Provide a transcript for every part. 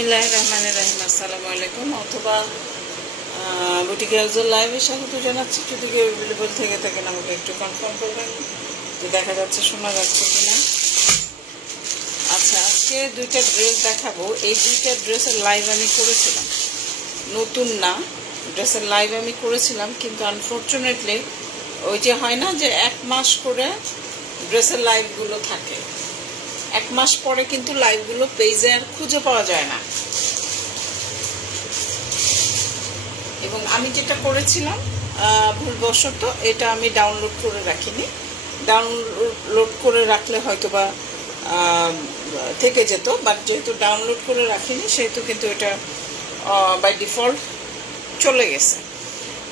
বিসমিল্লাহ রহমান রাহিম আসসালামু আলাইকুম। অথবা বুটিকে একজন লাইভে স্বাগত জানাচ্ছি। যদি কেউ অ্যাভেলেবল থেকে থাকেন, আমাকে একটু কনফার্ম করবেন যে দেখা যাচ্ছে শোনা যাচ্ছে কিনা। আচ্ছা আজকে দুইটা ড্রেস দেখাবো। এই দুইটা ড্রেসের লাইভ আমি করেছিলাম। নতুন না ড্রেসের লাইভ আমি করেছিলাম, কিন্তু আনফর্চুনেটলি ওই যে হয় না যে এক মাস করে ড্রেসের লাইভগুলো থাকে। এক মাস পরে কিন্তু লাইভগুলো পেজে আর খুঁজে পাওয়া যায় না। এবং আমি যেটা করেছিলাম ভুলবশত এটা আমি ডাউনলোড করে রাখিনি। ডাউনলোড করে রাখলে হয়তো বা থেকে যেত বাট যেহেতু ডাউনলোড করে রাখিনি, সেহেতু কিন্তু এটা বাই ডিফল্ট চলে গেছে।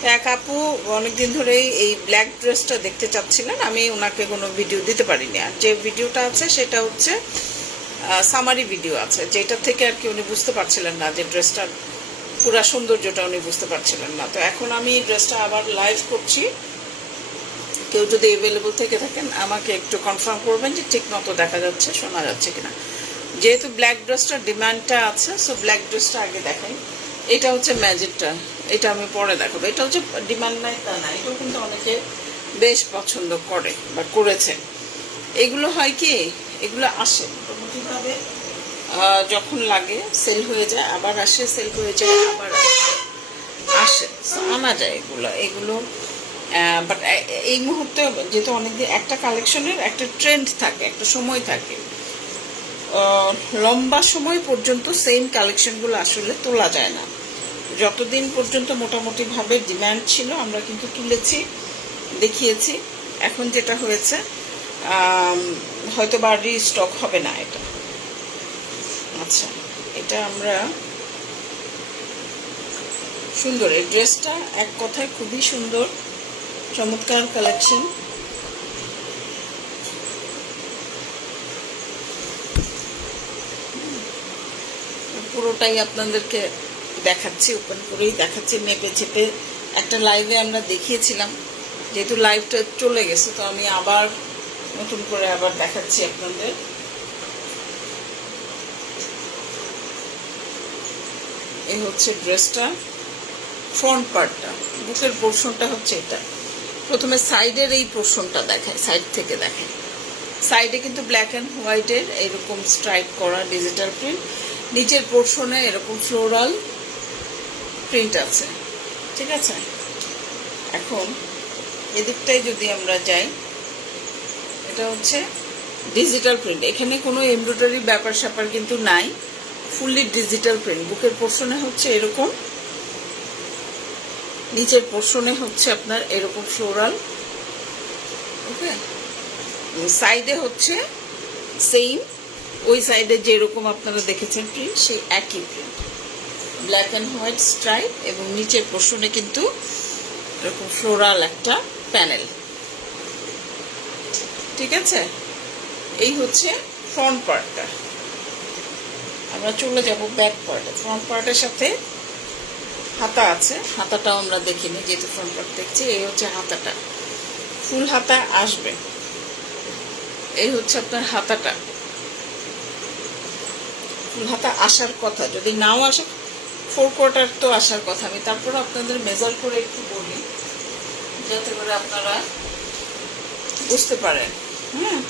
এক আপু অনেকদিন ধরেই এই ব্ল্যাক ড্রেসটা দেখতে চাচ্ছিলেন। আমি ওনাকে কোনো ভিডিও দিতে পারিনি। আর যে ভিডিওটা আছে, সেটা হচ্ছে সামারি ভিডিও আছে। যেটা থেকে আর কি উনি বুঝতে পারছিলেন না যে ড্রেসটার পুরা সৌন্দর্যটা উনি বুঝতে পারছিলেন না। তো এখন আমি ড্রেসটা আবার লাইভ করছি। কেউ যদি অ্যাভেলেবল থেকে থাকেন, আমাকে একটু কনফার্ম করবেন যে ঠিক মতো দেখা যাচ্ছে, শোনা যাচ্ছে কিনা। যেহেতু ব্ল্যাক ড্রেসটার ডিমান্ডটা আছে সো ব্ল্যাক ড্রেসটা আগে দেখাই। এটা হচ্ছে ম্যাজিকটা এটা আমি পরে দেখাবো। এটা হচ্ছে ডিমান্ড নাই, তা না এটাও কিন্তু অনেকে বেশ পছন্দ করে বা করেছে। এগুলো হয় কি, এগুলো আসে মোটামুটিভাবে যখন লাগে সেল হয়ে যায়, আবার আসে, সেল হয়ে যায়, আবার আসে। আনা যায় এগুলো এগুলো বাট এই মুহূর্তে যেহেতু অনেকদিন একটা কালেকশনের একটা ট্রেন্ড থাকে, একটা সময় থাকে লম্বা সময় পর্যন্ত সেম কালেকশনগুলো আসলে তোলা যায় না। যতদিন পর্যন্ত মোটামুটিভাবে ডিমান্ড ছিল, আমরা কিন্তু তুলেছি, দেখিয়েছি। এখন যেটা হয়েছে হয়তো বা রিস্টক হবে না এটা। আচ্ছা এটা আমরা সুন্দর। এই ড্রেসটা এক কথায় খুবই সুন্দর। চমৎকার কালেকশন পুরোটাই আপনাদেরকে দেখাচ্ছি ওপেন করেই দেখাচ্ছি, মেপে চেপে একটা লাইভে আমরা দেখিয়েছিলাম। যেহেতু লাইভটা চলে গেছে, তো আমি আবার নতুন করে আবার দেখাচ্ছি আপনাদের। এই হচ্ছে ড্রেসটা ফ্রন্ট পার্টটা বুকের পোর্শনটা হচ্ছে এটা। প্রথমে সাইডের এই পোর্শনটা দেখায় সাইড থেকে দেখায় সাইডে কিন্তু ব্ল্যাক অ্যান্ড হোয়াইটের এরকম স্ট্রাইপ করা ডিজিটাল প্রিন্ট নিচের পোর্শনে এরকম ফ্লোরাল প্রিন্ট আছে, ঠিক আছে? এখন এদিকটাই যদি আমরা যাই, এটা হচ্ছে ডিজিটাল প্রিন্ট এখানে কোনো এমব্রয়ডারি ব্যাপার স্যাপার কিন্তু নাই ফুললি ডিজিটাল প্রিন্ট বুকের পোর্শনে হচ্ছে এরকম, নিচের পোর্শনে হচ্ছে আপনার এরকম ফ্লোরাল ওকে সাইডে হচ্ছে সেম ওই সাইডে যেরকম আপনারা দেখেছেন প্রিন্ট সেই একই print black and white stripe এবং নিচের পোর্শনে কিন্তু এরকম ফ্লোরাল একটা প্যানেল ঠিক আছে? এই হচ্ছে ফ্রন্ট পার্টটা আমরা চলে যাব ব্যাক পার্টে ফ্রন্ট পার্টের সাথে হাতা আছে। হাতাটাও আমরা দেখিনি, যেহেতু ফ্রন্ট পার্ট দেখছি, এই হচ্ছে হাতাটা। ফুল হাতা আসবে। এই হচ্ছে আপনার হাতাটা। ফুল হাতা আসার কথা, যদি নাও আসে ফোর কোয়ার্টার তো আসার কথা। আমি তারপর আপনাদের মেজার করে একটু বলি, যাতে করে আপনারা বুঝতে পারেন। হ্যাঁ।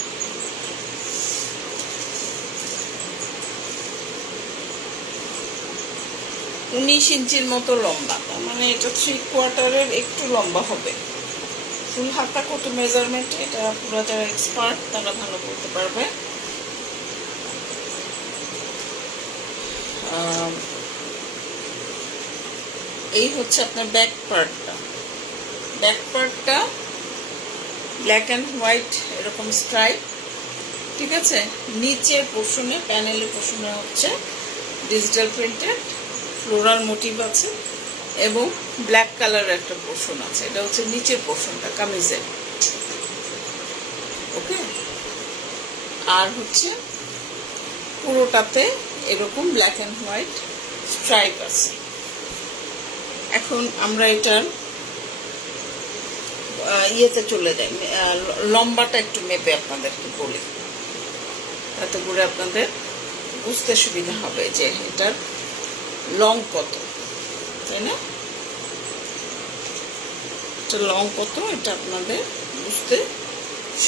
উনিশ ইঞ্চির মতো লম্বা, তার মানে এটা থ্রি কোয়ার্টারের একটু লম্বা হবে। ফুল হাতা কত মেজারমেন্ট এটা পুরো যারা এক্সপার্ট তারা ভালো বলতে পারবে। এই হচ্ছে আপনার ব্যাক পার্টটা ব্যাক পার্টটা ব্ল্যাক অ্যান্ড হোয়াইট এরকম স্ট্রাইপ ঠিক আছে? নিচের পোর্শনে প্যানেলের পোর্শনে হচ্ছে ডিজিটাল প্রিন্টেড ফ্লোরাল মোটিভ আছে এবং ব্ল্যাক কালারের একটা পোর্শন আছে। এটা হচ্ছে নিচের পোর্শনটা কামিজের। ওকে? আর হচ্ছে পুরোটাতে এরকম ব্ল্যাক অ্যান্ড হোয়াইট স্ট্রাইপ আছে। এখন আমরা এটার ইয়েতে চলে যাই। লম্বাটা একটু মেপে আপনাদেরকে বলি। তাতে করে আপনাদের বুঝতে সুবিধা হবে যে এটার লং কত, তাই না? এটা লং কত, এটা আপনাদের বুঝতে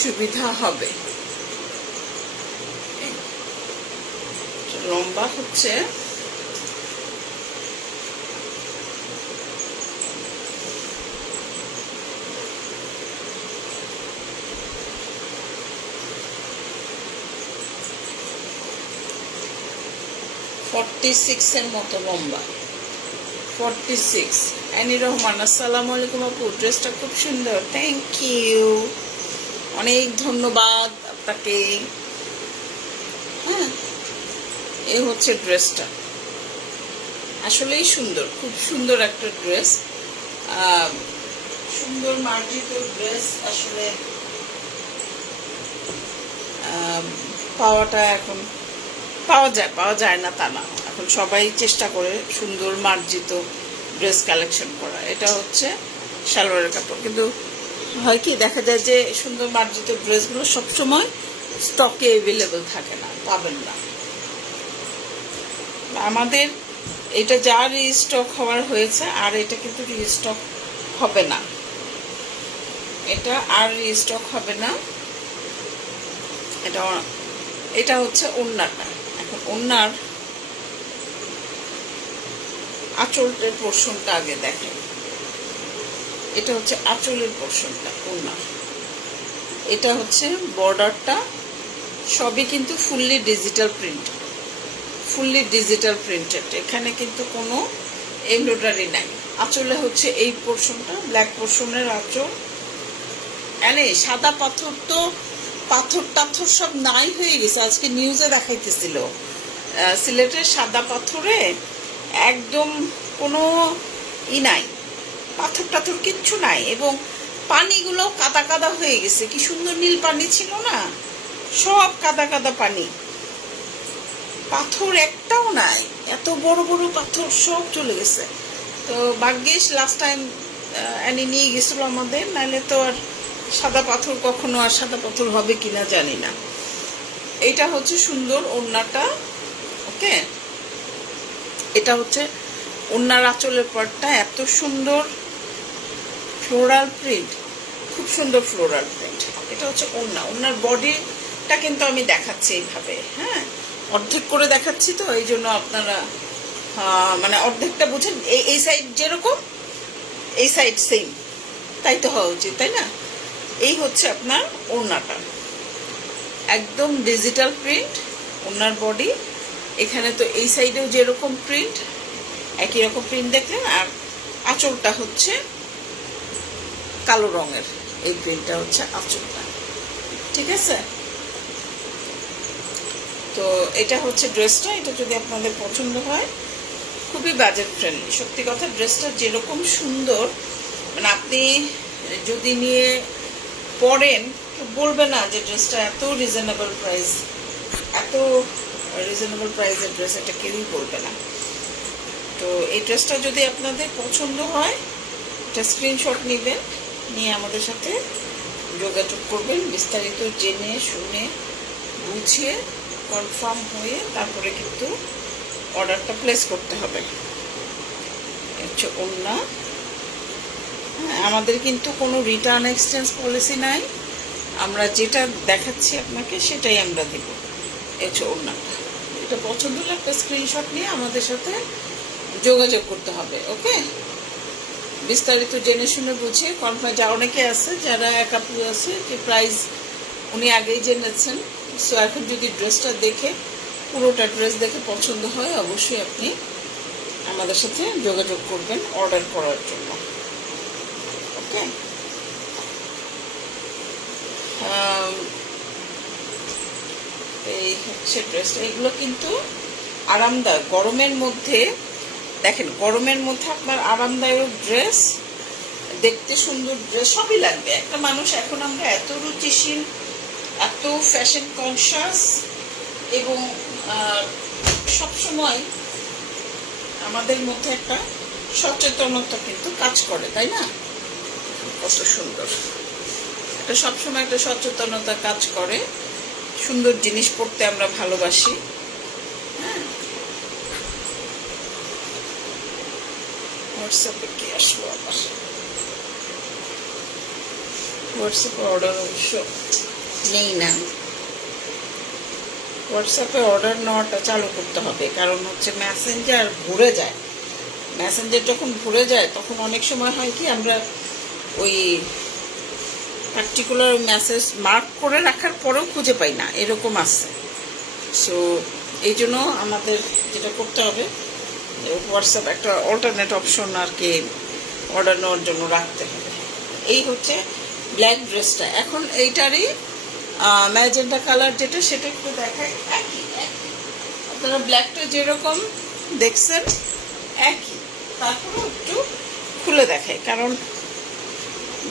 সুবিধা হবে। লম্বা হচ্ছে ফর্টি সিক্সের মতো লম্বা ফর্টি সিক্স অ্যানি রহমান, আসসালামু আলাইকুম আপু ড্রেসটা খুব সুন্দর। থ্যাংক ইউ অনেক ধন্যবাদ আপনাকে। হ্যাঁ এ হচ্ছে ড্রেসটা আসলেই সুন্দর, খুব সুন্দর একটা ড্রেস সুন্দর মার্জিত ড্রেস আসলে পাওয়াটা এখন পাওয়া যায় পাওয়া যায় না তা না। এখন সবাই চেষ্টা করে সুন্দর মার্জিত ড্রেস কালেকশন করা। এটা হচ্ছে সালোয়ারের কাপড়। কিন্তু হয় কি, দেখা যায় যে সুন্দর মার্জিত ড্রেসগুলো সবসময় স্টকে অ্যাভেলেবল থাকে না, পাবেন না। আমাদের এটা যা রিস্টক হওয়ার হয়েছে, আর এটা কিন্তু রিস্টক হবে না। এটা আর রিস্টক হবে না। এটা এটা হচ্ছে ওন্নাটা এখন ওন্নার আঁচলটের পোর্শনটা আগে দেখেন। এটা হচ্ছে আঁচলের পোর্শনটা ওন্নার এটা হচ্ছে বর্ডারটা সবই কিন্তু fully digital print fully digital printed এখানে কিন্তু কোনো এমব্রয়ডারি নাই। আঁচলে হচ্ছে এই পোর্শনটা ব্ল্যাক পোর্শনের আঁচল। এনে সাদা পাথর তো পাথর টাথর সব নাই হয়ে গেছে। আজকে নিউজে দেখাইতেছিল। সিলেটের সাদা পাথরে একদম কোনো ই নাই। পাথর টাথর কিচ্ছু নাই এবং পানিগুলো কাদা কাদা হয়ে গেছে। কি সুন্দর নীল পানি ছিল না? সব কাদা কাদা পানি। পাথর একটাও নাই। এত বড় বড় পাথর সব চলে গেছে। তো ভাগ্যিস লাস্ট টাইম এনে নিয়ে গেছিল আমাদের নাহলে তো আর সাদা পাথর কখনো আর সাদা পাথর হবে কিনা জানি না। এটা হচ্ছে সুন্দর ওড়নাটা, ওকে? এটা হচ্ছে ওড়নার আঁচলের পরটা এত সুন্দর ফ্লোরাল প্রিন্ট, খুব সুন্দর ফ্লোরাল প্রিন্ট। এটা হচ্ছে ওড়না, ওড়নার বডিটা কিন্তু আমি দেখাচ্ছি এইভাবে হ্যাঁ? অর্ধেক করে দেখাচ্ছি তো, এই জন্য আপনারা মানে অর্ধেকটা বুঝেন এই সাইড যেরকম, এই সাইড সেম তাই তো হওয়া উচিত, তাই না? এই হচ্ছে আপনার ওড়নাটা। একদম ডিজিটাল প্রিন্ট ওড়নার বডি এখানে তো এই সাইডেও যেরকম প্রিন্ট একই রকম প্রিন্ট দেখলেন, আর আঁচলটা হচ্ছে কালো রঙের। এই প্রিন্টটা হচ্ছে আঁচলটা। ঠিক আছে? তো এটা হচ্ছে ড্রেসটা এটা যদি আপনাদের পছন্দ হয়, খুবই বাজেট ফ্রেন্ডলি সত্যি কথা ড্রেসটা যেরকম সুন্দর মানে আপনি যদি নিয়ে পরেন বলবে না যে ড্রেসটা এত রিজনেবল প্রাইস এত রিজনেবল প্রাইসের ড্রেস এটা কেউই বলবে না। তো এই ড্রেসটা যদি আপনাদের পছন্দ হয় এটা স্ক্রিনশট নেবেন নিয়ে আমাদের সাথে যোগাযোগ করবেন বিস্তারিত জেনে শুনে বুঝিয়ে কনফার্ম হয়ে তারপরে কিন্তু অর্ডারটা প্লেস করতে হবে। হচ্ছে হ্যাঁ, আমাদের কিন্তু কোনো রিটার্ন এক্সচেঞ্জ পলিসি নাই। আমরা যেটা দেখাচ্ছি আপনাকে, সেটাই আমরা দেব। হচ্ছে ওন্নাটা এটা পছন্দ হলে একটা স্ক্রিনশট নিয়ে আমাদের সাথে যোগাযোগ করতে হবে, ওকে? বিস্তারিত জেনে শুনে বুঝে কনফার্ম যা অনেকে আছে, যারা একাপু আছে, যে প্রাইস উনি আগেই জেনেছেন। সো এখন যদি ড্রেসটা দেখে, পুরোটা ড্রেস দেখে পছন্দ হয়, অবশ্যই আপনি আমাদের সাথে যোগাযোগ করবেন অর্ডার করার জন্য। ওকে এই হচ্ছে ড্রেসটা এগুলো কিন্তু আরামদায়ক। গরমের মধ্যে, দেখেন, গরমের মধ্যে আপনার আরামদায়ক ড্রেস দেখতে সুন্দর ড্রেস সবই লাগবে। একটা মানুষ এখন আমরা এত রুচিশীল, এত ফ্যাশন কনসাস এবং সব সময় আমাদের মধ্যে একটা সচেতনতা কিন্তু কাজ করে, তাই না? কত সুন্দর। এটা সবসময় একটা সচেতনতা কাজ করে। সুন্দর জিনিস পড়তে আমরা ভালোবাসি। হোয়াটসঅ্যাপে কি আসলো আবার? হোয়াটসঅ্যাপে অর্ডার অবশ্য নেই না। হোয়াটসঅ্যাপে অর্ডার নেওয়াটা চালু করতে হবে। কারণ হচ্ছে মেসেঞ্জার ভরে যায়। মেসেঞ্জার যখন ভরে যায়, তখন অনেক সময় হয় কি, আমরা ওই পার্টিকুলার মেসেজ মার্ক করে রাখার পরেও খুঁজে পাই না, এরকম আছে। সো এই জন্য আমাদের যেটা করতে হবে হোয়াটসঅ্যাপ একটা অল্টারনেট অপশন আর কি অর্ডার নেওয়ার জন্য রাখতে হবে। এই হচ্ছে ব্ল্যাক ড্রেসটা এখন এইটারই ম্যাজেন্টা কালার যেটা, সেটা একটু দেখাই। একই আপনারা ব্ল্যাকটা যেরকম দেখছেন, একই। তারপরেও একটু খুলে দেখাই, কারণ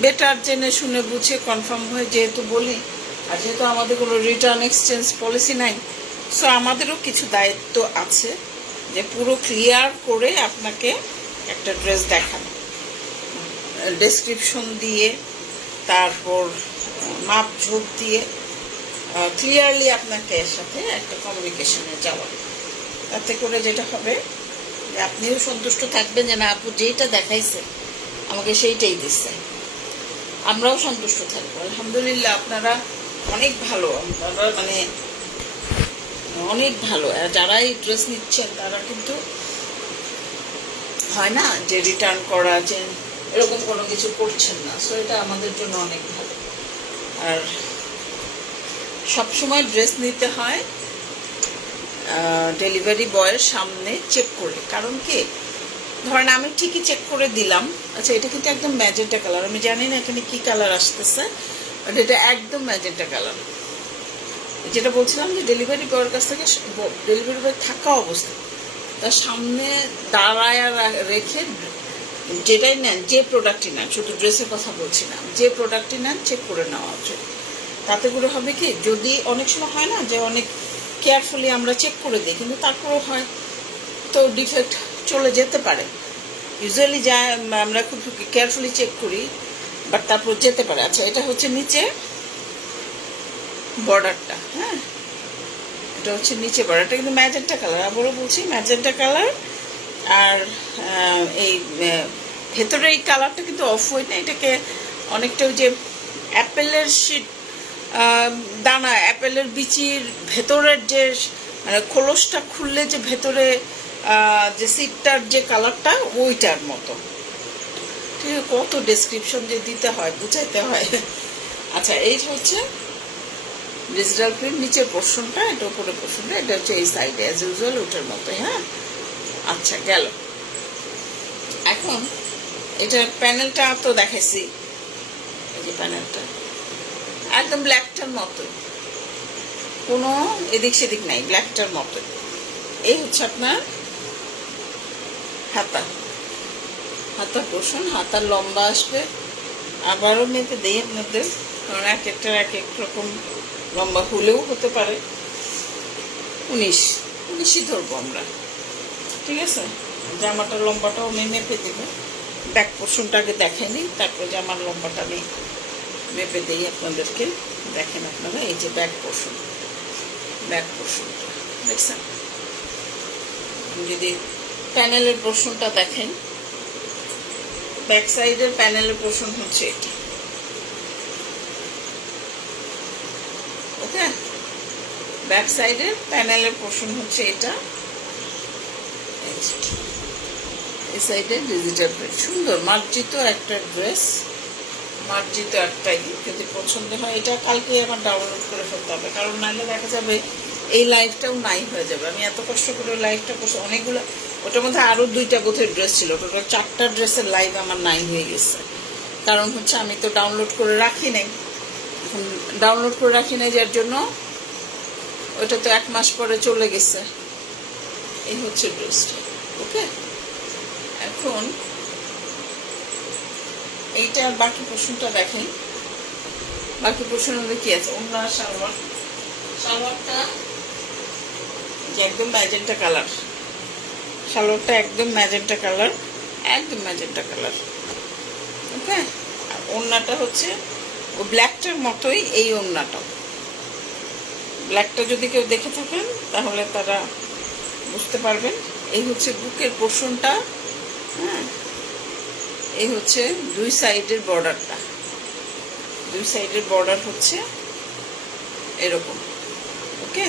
বেটার জেনে শুনে বুঝে কনফার্ম হয়ে যেহেতু বলি, আর যেহেতু আমাদের কোনো রিটার্ন এক্সচেঞ্জ পলিসি নাই সো আমাদেরও কিছু দায়িত্ব আছে যে পুরো ক্লিয়ার করে আপনাকে একটা ড্রেস দেখানো। ডেসক্রিপশন দিয়ে, তারপর মাপ ঝোপ দিয়ে ক্লিয়ারলি আপনাকে এর সাথে একটা কমিউনিকেশনে যাওয়া। তাতে করে যেটা হবে, যে আপনিও সন্তুষ্ট থাকবেন যে না, আপু যেইটা দেখাইছে, আমাকে সেইটাই দিচ্ছে আমরাও সন্তুষ্ট থাকব। আলহামদুলিল্লাহ আপনারা অনেক ভালো, আপনারা মানে অনেক ভালো। যারা এই ড্রেস নিচ্ছেন, তারা কিন্তু হয় না যে রিটার্ন করা, যে এরকম কোনো কিছু করছেন না। সো এটা আমাদের জন্য অনেক ভালো। আর সবসময় ড্রেস নিতে হয় ডেলিভারি বয়ের সামনে চেক করে। কারণ কি? ধরেন আমি ঠিকই চেক করে দিলাম। আচ্ছা এটা কিন্তু একদম ম্যাজেন্টা কালার আমি জানি না এখানে কি কালার আসতেছে বাট এটা একদম ম্যাজেন্টা কালার যেটা বলছিলাম যে ডেলিভারি বয়ের কাছ থেকে ডেলিভারি বয় থাকা অবস্থা। তার সামনে দাঁড়ায় রেখে যেটাই নেন, যে প্রোডাক্টই নেন, শুধু ড্রেসের কথা বলছি না, যে প্রোডাক্টই নেন চেক করে নেওয়া উচিত। তাতে করে হবে কি, যদি অনেক সময় হয় না যে অনেক কেয়ারফুলি আমরা চেক করে দিই, কিন্তু তারপরেও হয়, তো ডিফেক্ট চলে যেতে পারে। ইউজুয়ালি যা আমরা খুব কেয়ারফুলি চেক করি বাট তারপর যেতে পারে। আচ্ছা এটা হচ্ছে নিচে বর্ডারটা হ্যাঁ? এটা হচ্ছে নিচে বর্ডারটা কিন্তু ম্যাজেন্টা কালার আবারও বলছি ম্যাজেন্টা কালার আর এই ভেতরে এই কালারটা কিন্তু অফ হোয়াইট না, এটাকে অনেকটা যে অ্যাপেলের শিট দানা, অ্যাপেলের বিচির ভেতরের যে মানে খোলসটা খুললে যে ভেতরে যে সিটটার যে কালারটা ওইটার মতো। ঠিক আছে, কত ডেসক্রিপশন যে দিতে হয়, বুঝাইতে হয়। আচ্ছা এই হচ্ছে ডিজিটাল প্রিন্ট নিচের পোর্শনটা এটা উপরের পোর্শনটা এটা হচ্ছে এই সাইডে অ্যাজ ইউজুয়াল ওটার মতো হ্যাঁ? আচ্ছা গেল। এখন এটা প্যানেলটা তো দেখাইছি। এই যে প্যানেলটা একদম ব্ল্যাকটার মতো কোনো এদিক সেদিক নাই ব্ল্যাকটার মতো এই হচ্ছে আপনার হাতা। হাতা পোষণ, হাতার লম্বা আসবে। আবারও মেপে দেই আপনাদের কারণ এক একটার এক এক রকম লম্বা হলেও হতে পারে। উনিশ। উনিশই ধরবো আমরা। ঠিক আছে? জামাটার লম্বাটাও আমি মেপে দেবো। ব্যাক আগে দেখে নিই তারপরে জামার লম্বাটা আমি মেপে দিই আপনাদেরকে। দেখেন আপনারা, এই যে ব্যাক পোর্শন ব্যাক পোর্শনটা দেখছেন? যদি প্যানেলের পোর্শনটা দেখেন। ব্যাক সাইডের প্যানেলের পোর্শন হচ্ছে এটি। ওকে? ব্যাক সাইডের প্যানেলের পোর্শন হচ্ছে এটা। এই সাইডে ডিজিটাল প্রিন্ট। সুন্দর, মার্জিত একটা ড্রেস, মার্জিত একটাই যদি পছন্দ হয়, এটা কালকে আমার ডাউনলোড করে ফেলতে হবে। কারণ নাহলে দেখা যাবে এই লাইফটাও নাই হয়ে যাবে। আমি এত কষ্ট করে লাইফটা করছি, অনেকগুলো ওটার মধ্যে আরও দুইটা বোধহয় ড্রেস ছিল। টোটাল চারটা ড্রেসের লাইভ আমার নাই হয়ে গেছে। কারণ হচ্ছে আমি তো ডাউনলোড করে রাখি নাই। এখন ডাউনলোড করে রাখি নাই যার জন্য ওটা তো এক মাস পরে চলে গেছে। এই হচ্ছে ড্রেসটা ওকে এখন এইটা বাকি পোর্শনটা দেখেন। বাকি পোর্শন মধ্যে কি আছে? অন্য সালোয়ার। সালোয়ারটা একদম ম্যাজেন্টা কালার সালোয়ারটা একদম ম্যাজেন্টা কালার, একদম ম্যাজেন্টা কালার। ওকে? আর ওড়নাটা হচ্ছে, ও ব্ল্যাকটার মতোই এই ওড়নাটাও। ব্ল্যাকটা যদি কেউ দেখে থাকেন, তাহলে তারা বুঝতে পারবেন। এই হচ্ছে বুকের পোর্শনটা হ্যাঁ? এই হচ্ছে দুই সাইডের বর্ডারটা। দুই সাইডের বর্ডার হচ্ছে এরকম। ওকে?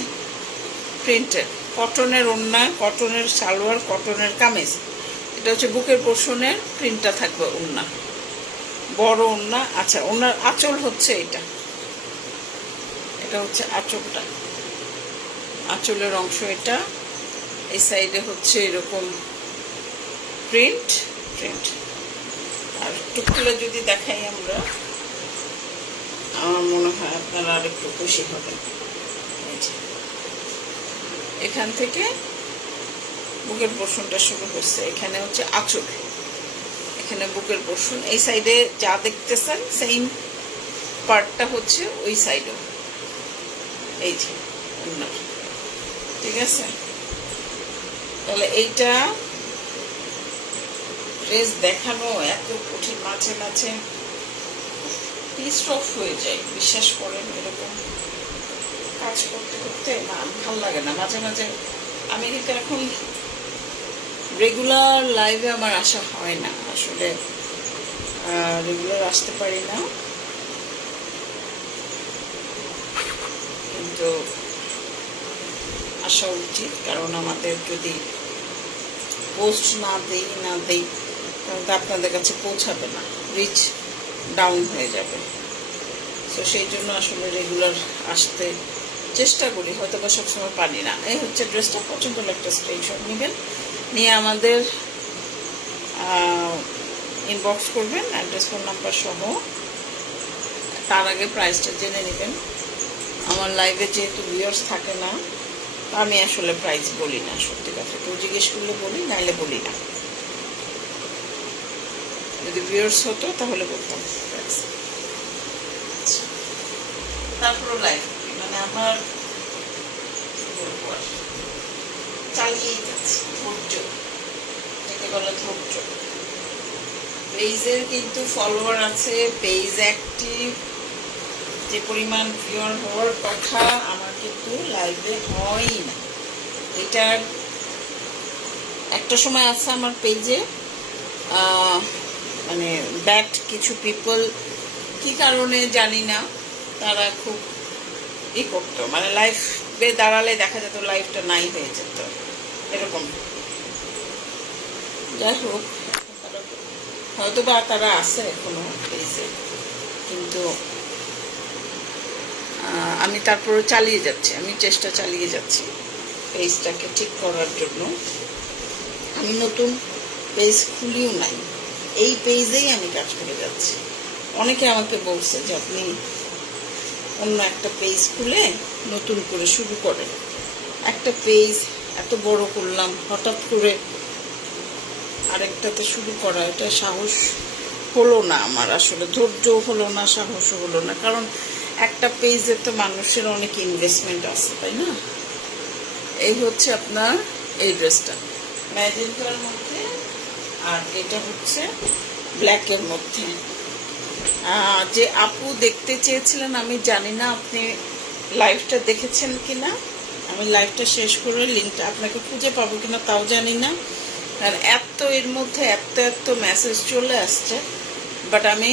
প্রিন্টেড। কটনের ওড়না কটনের সালোয়ার, কটনের কামিজ। এটা হচ্ছে বুকের পোর্শনের প্রিন্টটা থাকবে ওড়না বড় ওড়না আচ্ছা ওনার আঁচল হচ্ছে এটা। এটা হচ্ছে আঁচলটা। আঁচলের অংশ এটা। এই সাইডে হচ্ছে এরকম প্রিন্ট প্রিন্ট আর টুকগুলো যদি দেখাই আমরা, আমার মনে হয় আপনারা আর একটু খুশি হবেন। এই। এখান থেকে বুকের পোর্শনটা শুরু হচ্ছে। এখানে হচ্ছে আঁচল। এখানে বুকের পোর্শন। এই সাইডে যা দেখতেছেন সেম পার্টটা হচ্ছে ওই সাইডেও। এই যে ঠিক আছে? তাহলে এইটা ড্রেস দেখানো এত কঠিন, মাঝে মাঝে। পিস অফ হয়ে যায়। বিশ্বাস করেন, এরকম। কাজ করতে করতে না? ভালো লাগে না, মাঝে মাঝে আমি কিন্তু এখন রেগুলার লাইভে আমার আসা হয় না, আসলে রেগুলার আসতে পারি না। কিন্তু আসা উচিত, কারণ আমাদের যদি পোস্ট না দেই না দেই, তাহলে তো আপনাদের কাছে পৌঁছাবে না রিচ ডাউন হয়ে যাবে। তো সেই জন্য আসলে রেগুলার আসতে চেষ্টা করি হয়তো বা সবসময় পারি না। এই হচ্ছে ড্রেসটা, পছন্দ হলে একটা স্ক্রিনশট নেবেন। নিয়ে আমাদের ইনবক্স করবেন অ্যাড্রেস ফোন নাম্বার সহ। তার আগে প্রাইসটা জেনে নেবেন। আমার লাইভে যেহেতু ভিউয়ার্স থাকে না, আমি আসলে প্রাইস বলি না, সত্যি কথা। কেউ জিজ্ঞেস করলে বলি নাইলে বলি না। যদি ভিউয়ার্স হতো, তাহলে বলতাম। প্রাইস তারপরও লাইভ আমার চালিয়েই যাচ্ছি, ধৈর্য। এটাকে বলে ধৈর্য। পেজের কিন্তু ফলোয়ার আছে পেজ অ্যাক্টিভ যে পরিমাণ ভিউয়ার হওয়ার কথা আমার কিন্তু লাইভে হয়ই না। এটার একটা সময় আছে আমার পেজে মানে ব্যাট কিছু পিপল কি কারণে জানি না, তারা খুব ই করতো। মানে লাইফে দাঁড়ালে দেখা যেত লাইফটা নাই হয়ে যেত। এরকম। যাই হোক হয়তো বা তারা আছে এখনও পেজে কিন্তু আমি তারপরে চালিয়ে যাচ্ছি। আমি চেষ্টা চালিয়ে যাচ্ছি পেজটাকে ঠিক করার জন্য। আমি নতুন পেজ খুলিও নাই। এই পেজেই আমি কাজ করে যাচ্ছি। অনেকে আমাকে বলছে যে, আপনি অন্য একটা পেজ খুলে নতুন করে শুরু করে। একটা পেজ এত বড় করলাম, হঠাৎ করে আরেকটাতে শুরু করা, এটা সাহস হলো না আমার আসলে, ধৈর্য হলো না সাহসও হলো না। কারণ একটা পেজে তো মানুষের অনেক ইনভেস্টমেন্ট আছে, তাই না? এই হচ্ছে আপনার এই ড্রেসটা ম্যাজেন্টার মধ্যে আর এটা হচ্ছে ব্ল্যাকের মধ্যে। যে আপু দেখতে চেয়েছিলেন, আমি জানি না আপনি লাইভটা দেখেছেন কি না আমি লাইভটা শেষ করে লিঙ্কটা আপনাকে খুঁজে পাবো কিনা তাও জানি না। আর এত এর মধ্যে এত এত মেসেজ চলে আসছে। বাট আমি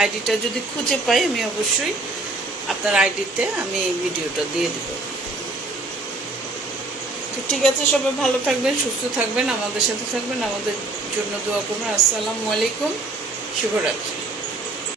আইডিটা যদি খুঁজে পাই, আমি অবশ্যই আপনার আইডিতে আমি ভিডিওটা দিয়ে দেবো। তো ঠিক আছে সবাই, ভালো থাকবেন, সুস্থ থাকবেন, আমাদের সাথে থাকবেন। আমাদের জন্য দোয়া করবেন। আসসালামু আলাইকুম, শুভরাত্রি।